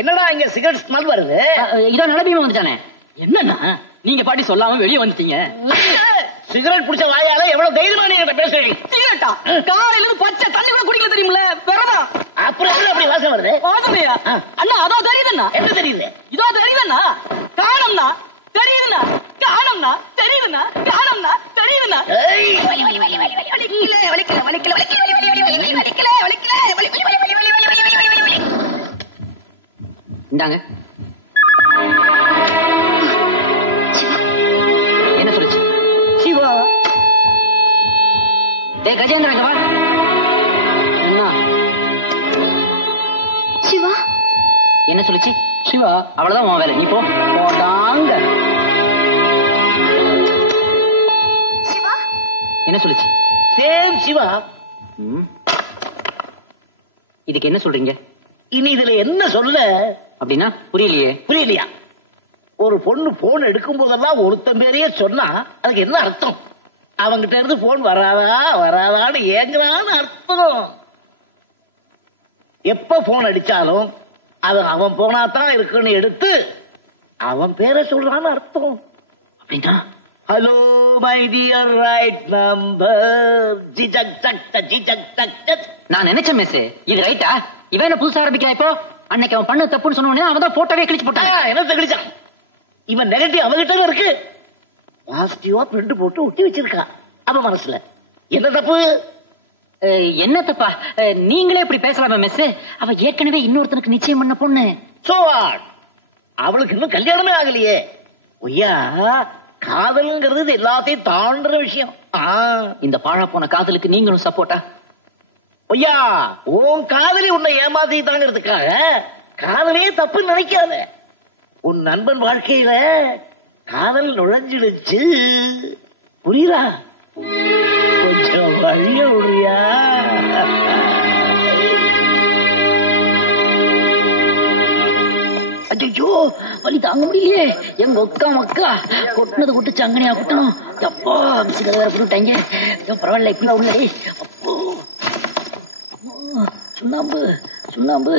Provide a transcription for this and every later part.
என்னடா இங்க cigarette smell வருது? இதோ நடப்பீங்க வந்துட்டானே. என்னன்னா நீங்க பாட்டி சொல்லாம வெளியே வந்துட்டீங்க. சிகரெட் குடிச்ச வாயால எவ்வளவு தைரியமா நீங்க பேசுறீங்க? சிகரெட்டா? காலையில இருந்து பச்சை தண்ணி கூட குடிக்கல தெரியுமில்ல? வேறதா? அப்புறம் எப்படி அப்படி வாசம் வருது? வாசனையா? அண்ணா அதோ தெரியுதுண்ணா. என்ன தெரியுது? இதோ தெரியுதுண்ணா. காணம்னா தெரியுதுண்ணா. காணம்னா தெரியுதுண்ணா. காணம்னா தெரியுதுண்ணா. இந்தாங்க. என்ன சொல்லுச்சு? சிவா. டேய் கஜேந்திரா இங்க வா. என்ன? சிவா. என்ன சொல்லுச்சு? சிவா அவ்வளவுதான் உன் வேலை. நீ போ. போட்டாங்க. சிவா. என்ன சொல்லுச்சு? சேம் சிவா. இதுக்கு என்ன சொல்றீங்க? இனி இதுல என்ன சொல்ல? அப்படின்னா புரியலையே. புரியலையா? ஒரு பொண்ணு போன் எடுக்கும் போதெல்லாம் ஒருத்தன் பேரையே சொன்னா அதுக்கு என்ன அர்த்தம்? அவங்கிட்ட இருந்து போன் வராதா வராதான்னு ஏங்குறான்னு அர்த்தம். எப்ப போன் அடிச்சாலும் அவன் போனாதான் இருக்குன்னு எடுத்து அவன் பேரை சொல்றான்னு அர்த்தம். அப்படின்னா hello my dear right number. நான் நினைச்சேன் மிஸ், இது ரைட்டா? இவன் என்ன புதுசா ஆரம்பிக்கிறா இப்போ? அன்னைக்கு அவன் பண்ண தப்புன்னு சொன்ன அவன் தான் போட்டோவே கிழிச்சு போட்டான். என்ன கிழிச்சான்? இவன் நெகட்டிவ் அவகிட்ட இருக்கு, பாசிட்டிவா பிரிண்ட் போட்டு ஒட்டி வச்சிருக்கா அவன் மனசுல. என்ன தப்பு? என்ன தப்பா? நீங்களே இப்படி பேசலாமா மிஸ்? அவ ஏற்கனவே இன்னொருத்தனுக்கு நிச்சயம் பண்ண பொண்ணு. So what? அவளுக்கு இன்னும் கல்யாணமே ஆகலையே. ஒய்யா, காதல்ங்கிறது எல்லாத்தையும் தாண்டுற விஷயம். இந்த பாழா போன காதலுக்கு நீங்களும் சப்போர்ட்டா? ஒய்யா, உன் காதலி உன்னை ஏமாத்திட்டாங்கிறதுக்காக காதலே தப்பு நினைக்காத. உன் நண்பன் வாழ்க்கையில காதல் நுழைஞ்சிடுச்சு, புரியுதா? கொஞ்சம் வழிய விடுறியா? ஐயோ, வலி தாங்க முடியலையே. எங்க ஒக்கா மக்கா கொட்டினது கொட்டு சங்கனியா கொட்டணும். அப்போ மிசில வேற போட்டாங்க. பரவாயில்ல, இப்படி உள்ளே. அப்போ சுண்ணாம்பு சுண்ணாம்பு.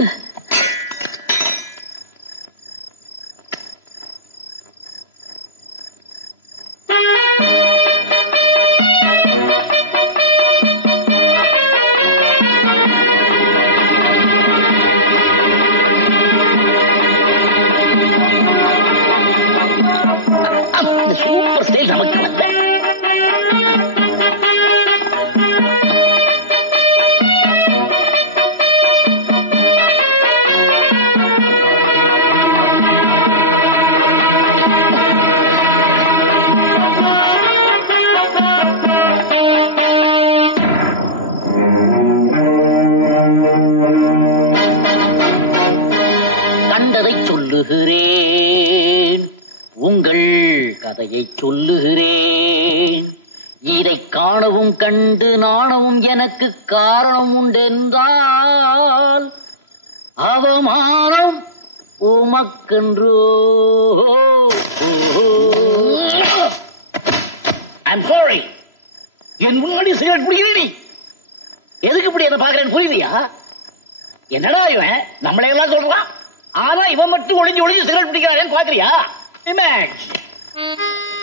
சூப்பர் ஸ்டைல் நமக்கு வந்த. கண்டதை சொல்லுகிறேன், உங்கள் கதையை சொல்லுகிறேன். இதை காணவும் கண்டு நாணவும் எனக்கு காரணம் உண்டென்றால் அவமானம் உமக்கென்றோ. I'm sorry. என் முன்னாடி சிகரெட் பிடிக்கிறேன் நீ. எதுக்கு இப்படி என்ன பாக்குறேன்னு புரியலையா? என்னடா இவன் நம்மளையெல்லாம் சொல்றான், ஆனா இவன் மட்டும் ஒளிஞ்சு ஒளிஞ்சு சிகரெட் பிடிக்கிறான்னு பாக்குறியா?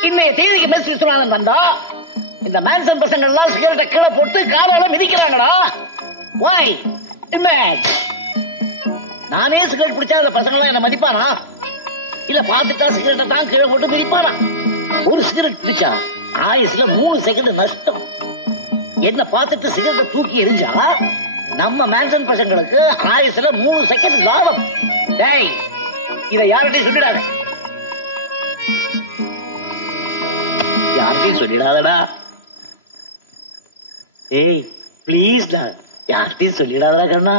இன்னைய தேதிக்கு மெஸ் விஸ்வநாதன் வந்தா இந்த மேன்சன் பசங்க எல்லாம் சிகரெட்டை கீழே போட்டு காலால மிதிக்கிறாங்கடா. வாய் இமேஜ். நானே சிகரெட் பிடிச்சா அந்த பசங்க எல்லாம் என்ன மதிப்பானா? இல்ல பாத்துட்டா சிகரெட்டை தான் கீழே போட்டு மிதிப்பானா? ஒரு சிகரெட் பிடிச்சா ஆயுசுல 3 செகண்ட் நஷ்டம். என்ன பார்த்துட்டு சிகரெட்டை தூக்கி எரிஞ்சா நம்ம மேன்சன் பசங்களுக்கு ஆயுசுல 3 செகண்ட் லாபம். டேய், இதை யார்கிட்டையும் சொல்லிடாத. யார்கிட்டையும் சொல்லிடாதடா. ஏய் பிளீஸ் டா, யார்கிட்டையும் சொல்லிடாதடா கண்ணா.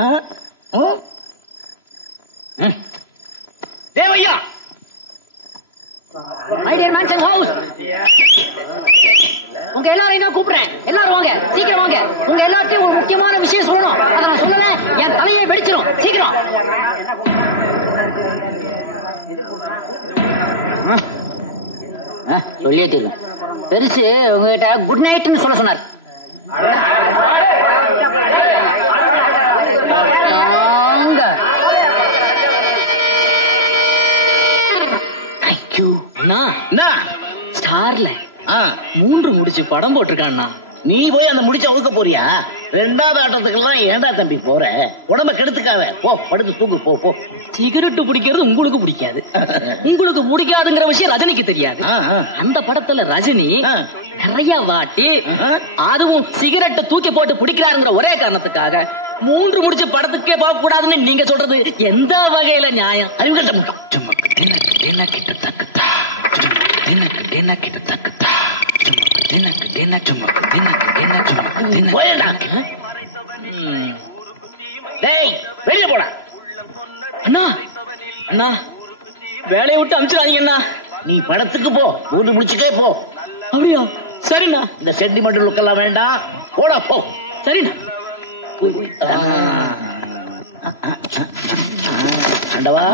தேவையா? உங்க எல்லாரையும் நான் கூப்பிடுறேன். எல்லாரும் வாங்க, சீக்கிரம் வாங்க. உங்க எல்லாத்தையும் ஒரு முக்கியமான விஷயம் சொல்லணும். அதை நான் சொல்லல என் தலையை வெடிச்சிடும். சீக்கிரம் சொல்லியே தெரியும். பெருசு உங்ககிட்ட குட் நைட்னு சொல்ல சொன்னார். 3 முடிச்சு படம் போட்டிருக்கான்னா. நீ போய் அந்த முடிச்ச ஒதுக்க போறியா? 2வது ஆட்டத்துக்கெல்லாம் ஏண்டா தம்பி போற? உடம்ப கெடுத்துக்காத. போ படுத்து தூக்கு. போ போ. சிகரெட் பிடிக்கிறது உங்களுக்கு பிடிக்காது. உங்களுக்கு பிடிக்காதுங்கிற விஷயம் ரஜினிக்கு தெரியாது. அந்த படத்துல ரஜினி நிறைய வாட்டி அதுவும் சிகரெட்டை தூக்கி போட்டு பிடிக்கிறாருங்கிற ஒரே காரணத்துக்காக 3 முடிச்ச படத்துக்கே போக கூடாதுன்னு நீங்க சொல்றது எந்த வகையில நியாயம்? அறிவுகட்ட முட்டான். வெளியே போடா. அண்ணா அண்ணா வேலையை விட்டு அனுப்பிச்சிடாதீங்க அண்ணா. நீ படத்துக்கு போ. 3 முடிச்சுட்டே போ. அப்படியா? சரிண்ணா. இந்த சென்டிமெண்டல் லுக் எல்லாம் வேண்டாம். போடா போ. சரிண்ணா. ஆண்டவா.